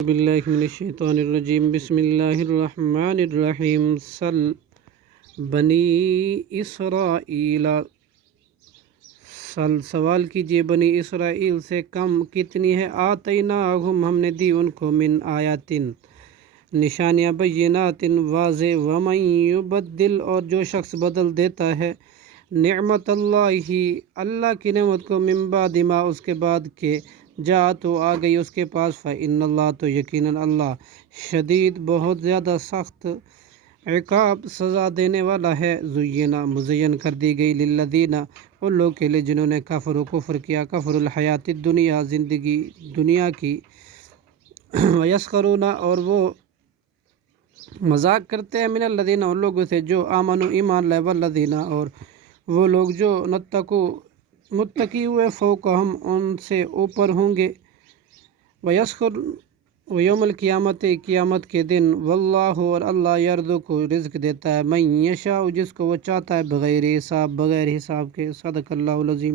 باللہ من الشیطان الرجیم بسم اللہ الرحمن الرحیم سل بنی اسرائیل سوال کیجئے بنی اسرائیل سے کم کتنی ہے آتیناہم ہم نے دی ان کو من آیاتن نشانیاں بینات واضح ومن یبدل اور جو شخص بدل دیتا ہے نعمت اللہ کی نعمت کو من بعد ما اس کے بعد کے جا تو آ گئی اس کے پاس فإن اللہ تو یقیناً اللہ شدید بہت زیادہ سخت عقاب سزا دینے والا ہے زینا مزین کر دی گئی للذین ان لوگ کے لیے جنہوں نے کفر کیا کفر الحیات الدنیا زندگی دنیا کی ویسخرون اور وہ مذاق کرتے ہیں من الذین ان لوگوں سے جو آمنوا ایمان لائے والذین اور وہ لوگ جو متقی ہوئے فوقہم ان سے اوپر ہوں گے ویسخر ویوم القیامت قیامت کے دن واللہ اور اللہ یرزق کو رزق دیتا ہے من یشاء جس کو وہ چاہتا ہے بغیر حساب کے صدق اللہ العظیم.